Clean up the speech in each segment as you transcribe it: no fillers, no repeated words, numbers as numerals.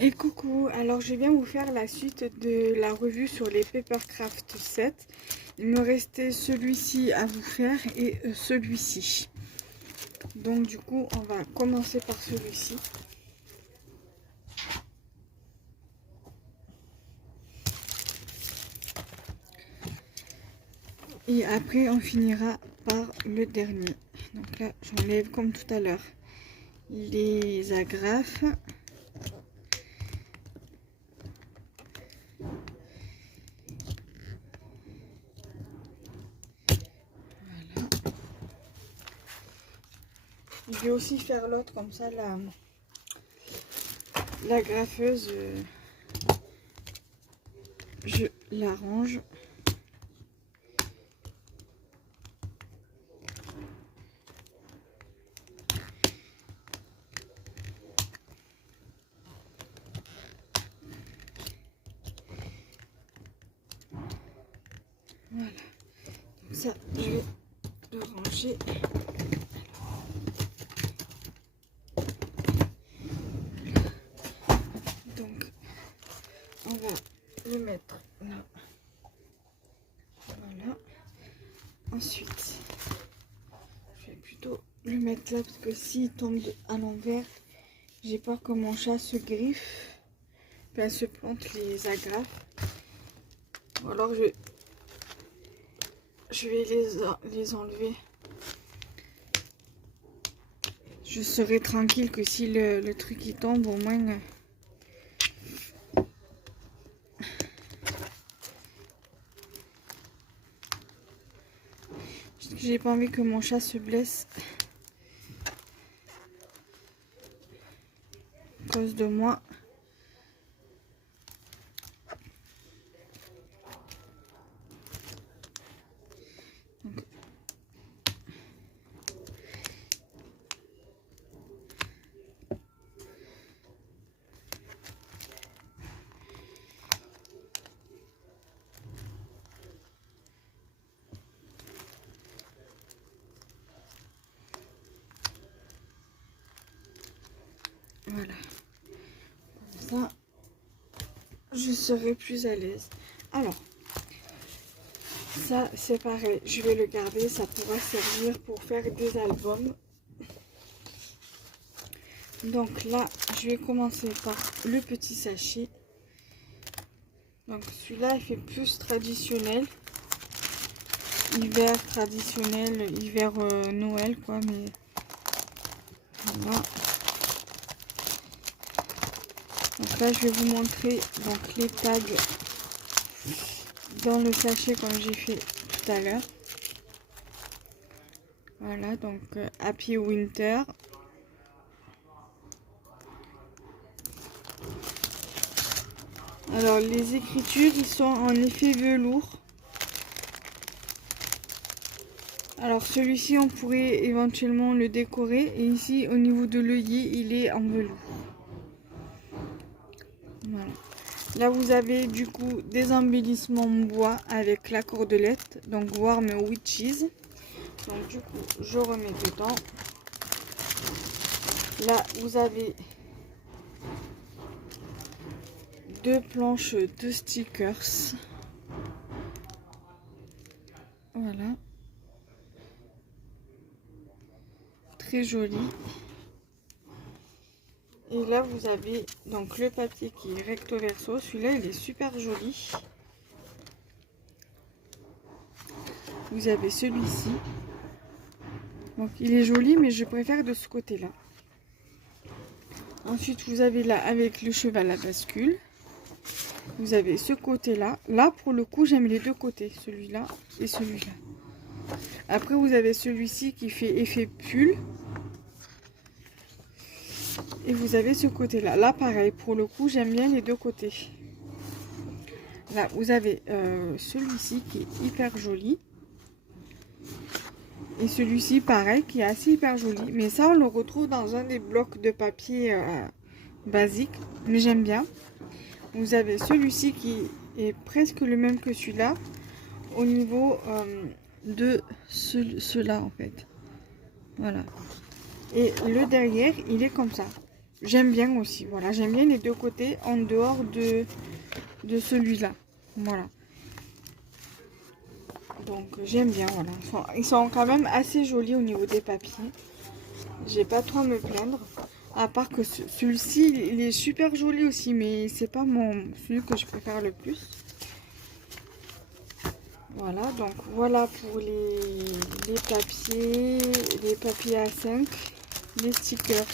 Et coucou, alors je viens vous faire la suite de la revue sur les Papercraft 7. Il me restait celui-ci à vous faire et celui-ci. Donc du coup, on va commencer par celui-ci. Et après, on finira par le dernier. Donc là, j'enlève comme tout à l'heure les agrafes. Je vais aussi faire l'autre comme ça, la graffeuse, je l'arrange. Voilà, donc ça je vais le ranger. Donc on va le mettre là. Voilà. Ensuite, je vais plutôt le mettre là parce que s'il tombe à l'envers, j'ai peur que mon chat se griffe, ben, se plante les agrafes. Ou alors je vais les enlever. Je serai tranquille que si le truc il tombe, au moins. J'ai pas envie que mon chat se blesse à cause de moi. Donc, voilà. Comme ça, je serai plus à l'aise. Alors, ça c'est pareil. Je vais le garder. Ça pourra servir pour faire des albums. Donc là, je vais commencer par le petit sachet. Donc celui-là, il fait plus traditionnel. Hiver traditionnel, hiver Noël quoi, mais voilà. Donc là, je vais vous montrer donc les tags dans le sachet comme j'ai fait tout à l'heure. Voilà, donc Happy Winter. Alors les écritures, ils sont en effet velours. Alors celui-ci, on pourrait éventuellement le décorer. Et ici, au niveau de l'œillet, il est en velours. Voilà. Là, vous avez du coup des embellissements bois avec la cordelette. Donc Warm Witches. Donc du coup, je remets dedans. Là, vous avez deux planches de stickers. Voilà. Très joli. Et là, vous avez donc le papier qui est recto verso. Celui-là, il est super joli. Vous avez celui-ci. Donc, il est joli, mais je préfère de ce côté-là. Ensuite, vous avez là, avec le cheval à bascule. Vous avez ce côté-là. Là, pour le coup, j'aime les deux côtés. Celui-là et celui-là. Après, vous avez celui-ci qui fait effet pull. Et vous avez ce côté-là. Là, pareil, pour le coup, j'aime bien les deux côtés. Là, vous avez celui-ci qui est hyper joli. Et celui-ci, pareil, qui est assez hyper joli. Mais ça, on le retrouve dans un des blocs de papier basique. Mais j'aime bien. Vous avez celui-ci qui est presque le même que celui-là. Au niveau de ceux-là, en fait. Voilà. Et le derrière, il est comme ça. j'aime bien aussi. Voilà, j'aime bien les deux côtés en dehors de celui-là. Voilà. Donc j'aime bien, voilà. Ils sont quand même assez jolis au niveau des papiers. J'ai pas trop à me plaindre. À part que celui-ci, il est super joli aussi, mais c'est pas celui que je préfère le plus. Voilà, donc voilà pour les papiers A5, les stickers,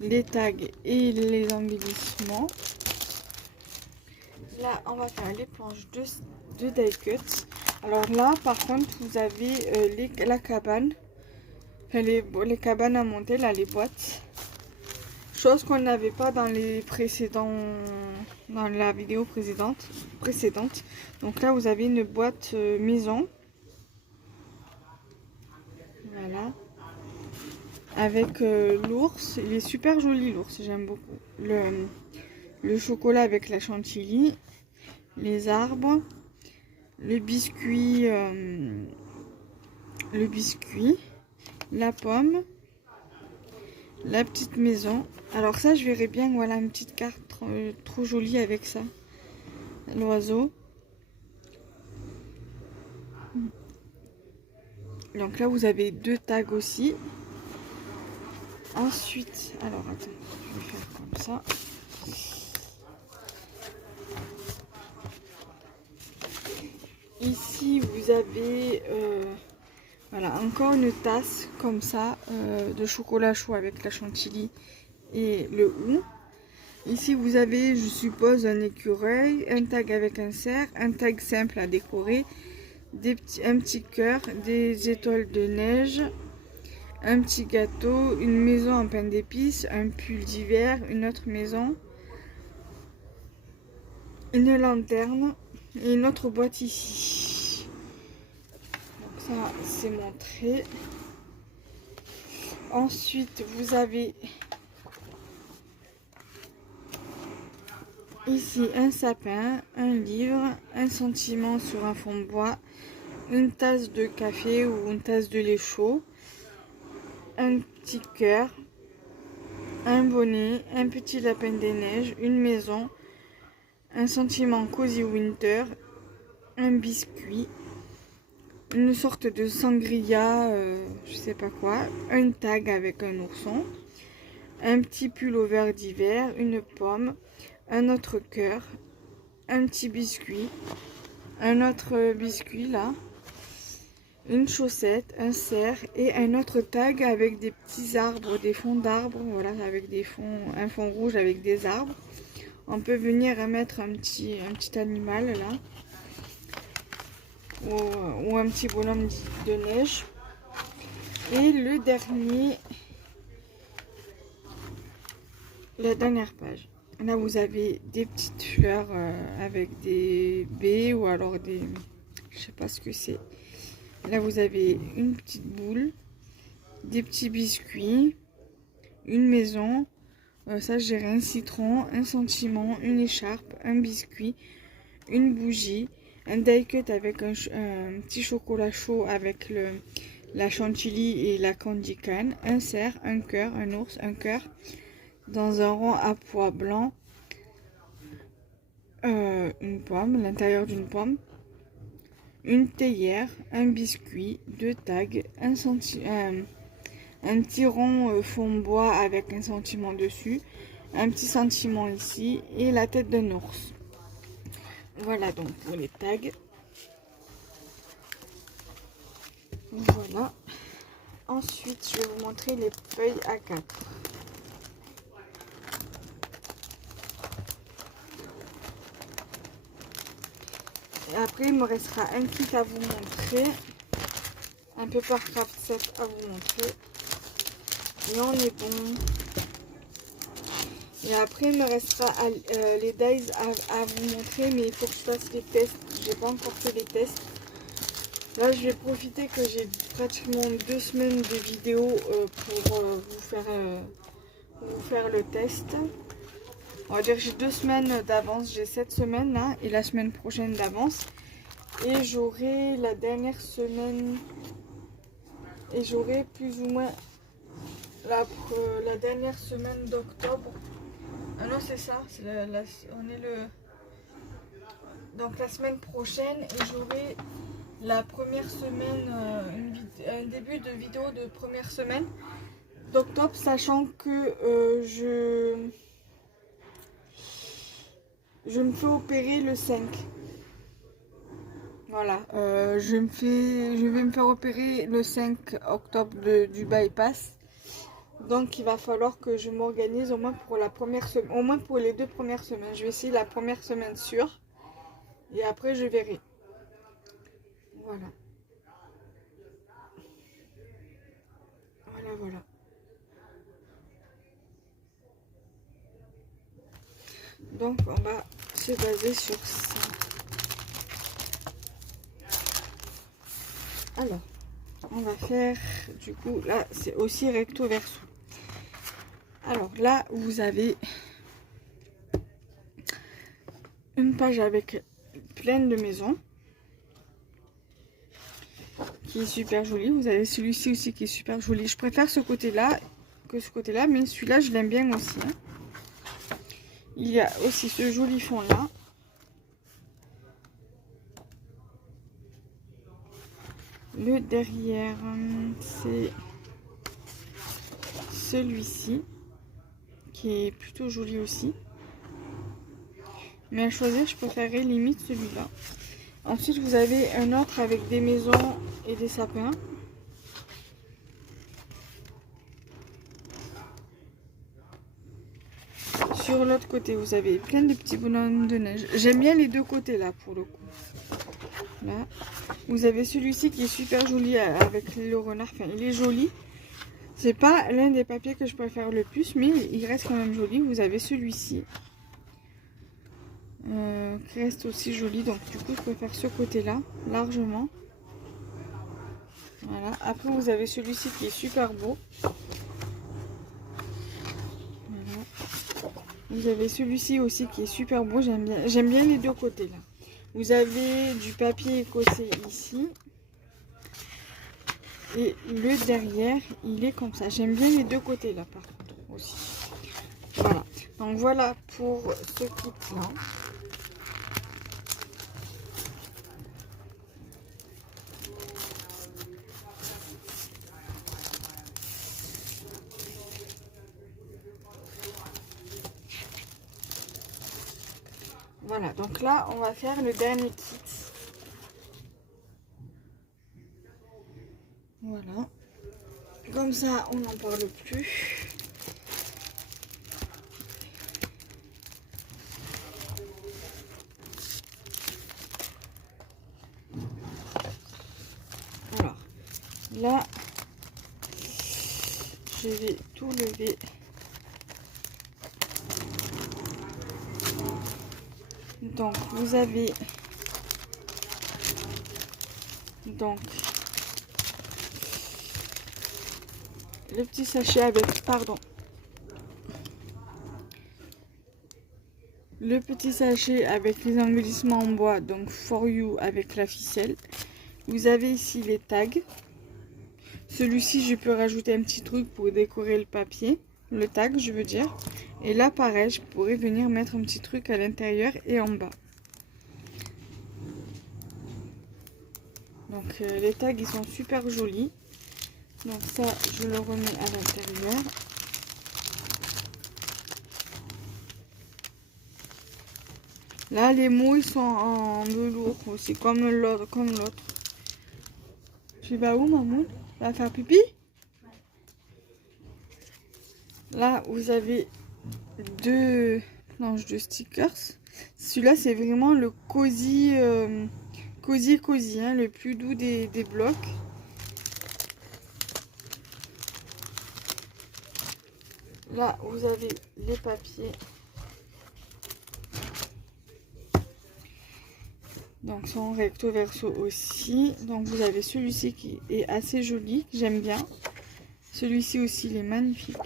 les tags et les embellissements. Là, on va faire les planches de die cut. Alors là, par contre, vous avez la cabane, enfin les cabanes à monter, là, les boîtes. Chose qu'on n'avait pas dans dans la vidéo précédente. Donc là, vous avez une boîte maison. Voilà. Avec l'ours. Il est super joli, l'ours. J'aime beaucoup. Le chocolat avec la chantilly. Les arbres. Le biscuit. La pomme. La petite maison. Alors ça, je verrais bien, voilà, une petite carte trop jolie avec ça. L'oiseau. Donc là, vous avez deux tags aussi. Ensuite, alors attends, je vais faire comme ça. Ici, vous avez voilà, encore une tasse comme ça de chocolat chaud avec la chantilly et le hou. Ici, vous avez, je suppose, un écureuil, un tag avec un cerf, un tag simple à décorer, un petit cœur, des étoiles de neige, un petit gâteau, une maison en pain d'épices, un pull d'hiver, une autre maison, une lanterne et une autre boîte ici. Donc ça, c'est montré. Ensuite, vous avez ici un sapin, un livre, un sentiment sur un fond de bois, une tasse de café ou une tasse de lait chaud, un petit cœur, un bonnet, un petit lapin des neiges, une maison, un sentiment cozy winter, un biscuit, une sorte de sangria, je sais pas quoi, un tag avec un ourson, un petit pull au vert d'hiver, une pomme, un autre cœur, un petit biscuit, un autre biscuit là, une chaussette, un cerf et un autre tag avec des petits arbres, des fonds d'arbres, voilà, avec un fond rouge avec des arbres. On peut venir mettre un petit animal là, ou un petit bonhomme de neige. Et le dernier, la dernière page. Là, vous avez des petites fleurs avec des baies ou alors des... Je sais pas ce que c'est. Là, vous avez une petite boule, des petits biscuits, une maison. Ça, je dirais un citron, un sentiment, une écharpe, un biscuit, une bougie, un die cut avec un petit chocolat chaud avec la chantilly et la candy cane, un cerf, un cœur, un ours, un cœur dans un rond à pois blanc, une pomme, l'intérieur d'une pomme, une théière, un biscuit, deux tags, un petit rond fond bois avec un sentiment dessus, un petit sentiment ici et la tête d'un ours. Voilà donc pour les tags. Voilà. Ensuite, je vais vous montrer les feuilles A4. Et après, il me restera un kit à vous montrer. Un peu par craft set à vous montrer. Et on est bon. Et après, il me restera les dies à vous montrer. Mais il faut que je fasse les tests. Je n'ai pas encore fait les tests. Là, je vais profiter que j'ai pratiquement 2 semaines de vidéos pour vous faire le test. On va dire que j'ai 2 semaines d'avance. J'ai 7 semaines là et la semaine prochaine d'avance. Et j'aurai la dernière semaine. Et j'aurai plus ou moins la dernière semaine d'octobre. Ah non, c'est ça, on est le... Donc la semaine prochaine, et j'aurai la première semaine, un début de vidéo de première semaine d'octobre, sachant que je me fais opérer le 5. Voilà, je vais me faire opérer le 5 octobre du bypass. Donc il va falloir que je m'organise au moins pour la première semaine, au moins pour les 2 premières semaines. Je vais essayer la première semaine sûre et après je verrai. Voilà. Voilà. Donc on va se baser sur ça. Alors, on va faire, du coup, là c'est aussi recto verso. Alors là, vous avez une page avec plein de maisons qui est super jolie. Vous avez celui-ci aussi qui est super joli. Je préfère ce côté-là que ce côté-là, mais celui-là, je l'aime bien aussi. Hein. Il y a aussi ce joli fond-là. Le derrière, c'est celui-ci qui est plutôt joli aussi. Mais à choisir, je préférerais limite celui-là. Ensuite, vous avez un autre avec des maisons et des sapins. Sur l'autre côté, vous avez plein de petits bonhommes de neige. J'aime bien les deux côtés là pour le coup. Là, vous avez celui-ci qui est super joli avec le renard. Enfin, il est joli. C'est pas l'un des papiers que je préfère le plus, mais il reste quand même joli. Vous avez celui-ci qui reste aussi joli. Donc du coup, je préfère ce côté-là largement. Voilà. Après, vous avez celui-ci qui est super beau. Voilà. Vous avez celui-ci aussi qui est super beau. J'aime bien les deux côtés là. Vous avez du papier écossais ici. Et le derrière, il est comme ça. J'aime bien les deux côtés là par contre aussi. Voilà. Donc voilà pour ce kit là. Voilà, donc là, on va faire le dernier kit. Voilà. Comme ça, on n'en parle plus. Alors, là, je vais tout lever. Donc, vous avez... Donc... le petit sachet avec, pardon, le petit sachet avec les embellissements en bois, donc For You avec la ficelle. Vous avez ici les tags. Celui-ci, je peux rajouter un petit truc pour décorer le papier, le tag, je veux dire. Et là, pareil, je pourrais venir mettre un petit truc à l'intérieur et en bas. Donc, les tags, ils sont super jolis. Donc ça, je le remets à l'intérieur. Là, les mots, ils sont en velours aussi, comme l'autre. Tu vas où, maman? Tu vas faire pipi? Là, vous avez 2 planches de stickers. Celui-là, c'est vraiment le cosy, cosy, hein, le plus doux des blocs. Là, vous avez les papiers. Donc, son recto verso aussi. Donc, vous avez celui-ci qui est assez joli, que j'aime bien. Celui-ci aussi, il est magnifique.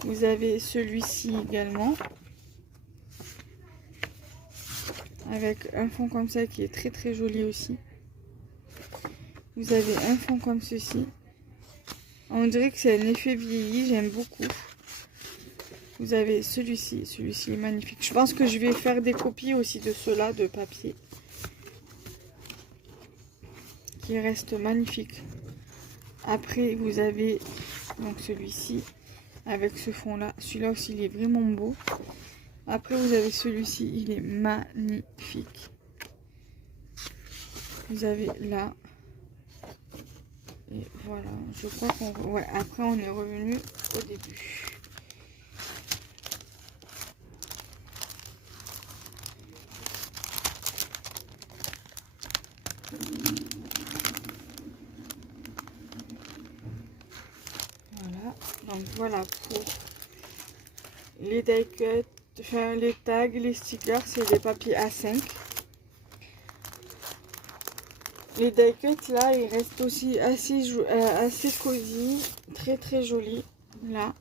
Vous avez celui-ci également. Avec un fond comme ça qui est très très joli aussi. Vous avez un fond comme ceci. On dirait que c'est un effet vieilli, j'aime beaucoup. Vous avez celui-ci est magnifique. Je pense que je vais faire des copies aussi de ceux-là, de papier. Qui reste magnifique. Après, vous avez donc celui-ci avec ce fond-là. Celui-là aussi, il est vraiment beau. Après, vous avez celui-ci, il est magnifique. Vous avez là. Et voilà, je crois qu'on... Ouais, après, on est revenu au début. Voilà, donc voilà pour les die cut, enfin les tags, les stickers, c'est des papiers A5. Les die cut là, ils restent aussi assez cosy, très très jolis là,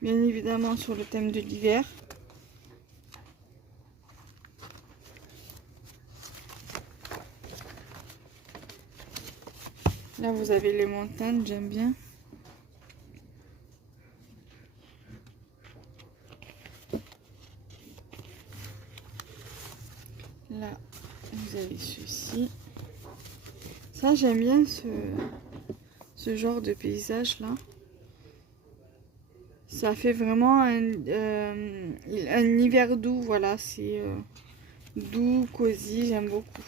bien évidemment sur le thème de l'hiver. Là vous avez les montagnes, j'aime bien. Là vous avez ceci. Ça j'aime bien ce genre de paysage là. Ça fait vraiment un hiver doux, voilà, c'est doux, cosy, j'aime beaucoup.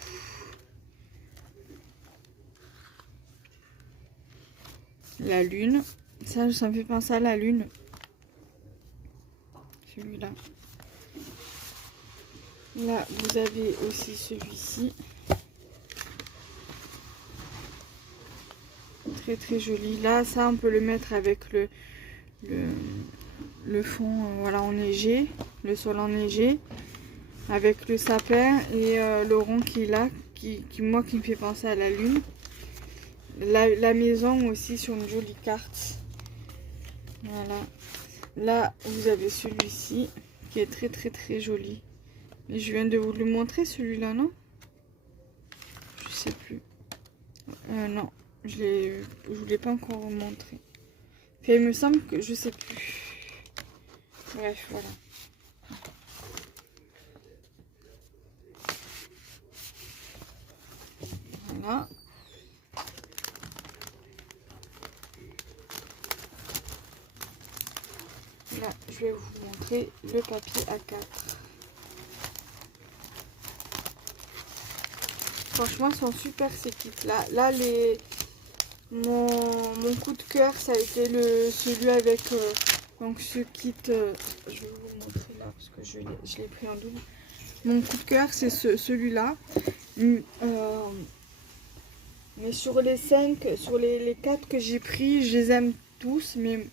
La lune, ça me fait penser à la lune. Celui-là. Là, vous avez aussi celui-ci. Très très joli. Là, ça, on peut le mettre avec le fond voilà, enneigé, le sol enneigé, avec le sapin et le rond qui est là, qui me fait penser à la lune. La maison aussi sur une jolie carte. Voilà. Là, vous avez celui-ci qui est très très très joli. Et je viens de vous le montrer celui-là, non? Je sais plus. Non, je vous l'ai pas encore montré. Enfin, il me semble que je sais plus. Bref, voilà. Voilà. Là, je vais vous montrer le papier A4. Franchement, ils sont super ces kits là. Là, mon coup de cœur, ça a été celui avec donc ce kit. Je vais vous montrer là parce que je l'ai pris en double. Mon coup de cœur, c'est celui-là. Mais sur les 5, sur les 4 que j'ai pris, je les aime tous. Mais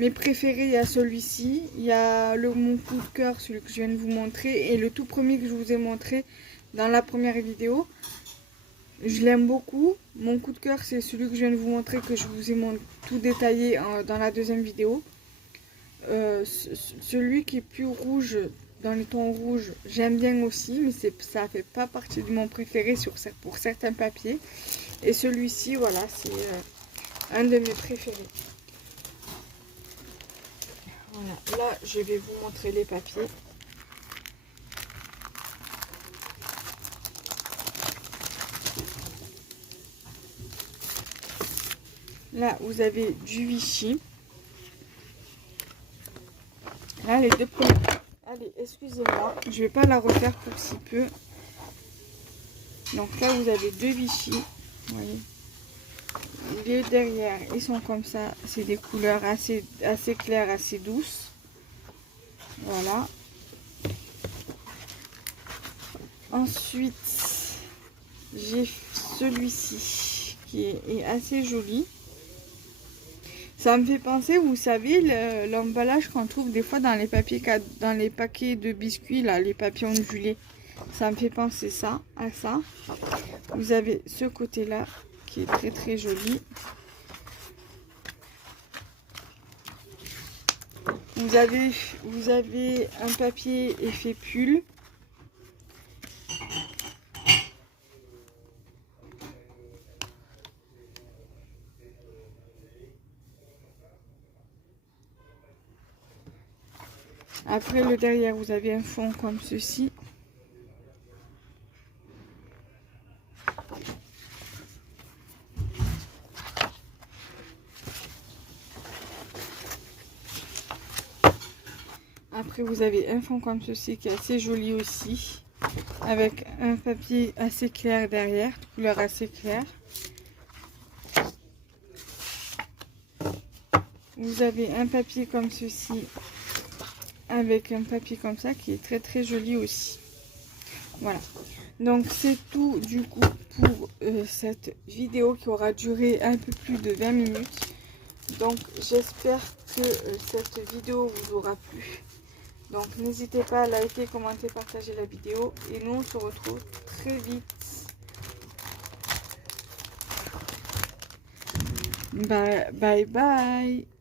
mes préférés, il y a celui-ci, il y a mon coup de cœur, celui que je viens de vous montrer, et le tout premier que je vous ai montré dans la première vidéo. Je l'aime beaucoup. Mon coup de cœur, c'est celui que je viens de vous montrer, que je vous ai tout détaillé dans la deuxième vidéo. Celui qui est plus rouge, dans les tons rouges, j'aime bien aussi, mais ça fait pas partie de mon préféré pour certains papiers. Et celui-ci, voilà, c'est un de mes préférés. Voilà, là, je vais vous montrer les papiers. Là, vous avez du Vichy. Là, les deux premiers... Allez, excusez-moi, je vais pas la refaire pour si peu. Donc là, vous avez deux Vichy. Vous voyez. Les derrière, ils sont comme ça. C'est des couleurs assez claires, assez douces. Voilà. Ensuite, j'ai celui-ci qui est assez joli. Ça me fait penser, vous savez, l'emballage qu'on trouve des fois dans les paquets de biscuits, là, les papiers ondulés. Ça me fait penser à ça. Vous avez ce côté-là qui est très très joli. Vous avez un papier effet pull. Après le derrière, vous avez un fond comme ceci. Après, vous avez un fond comme ceci qui est assez joli aussi, avec un papier assez clair derrière, de couleur assez claire. Vous avez un papier comme ceci, avec un papier comme ça qui est très très joli aussi. Voilà. Donc c'est tout du coup pour cette vidéo qui aura duré un peu plus de 20 minutes. Donc j'espère que cette vidéo vous aura plu. Donc n'hésitez pas à liker, commenter, partager la vidéo. Et nous on se retrouve très vite. Bye bye bye.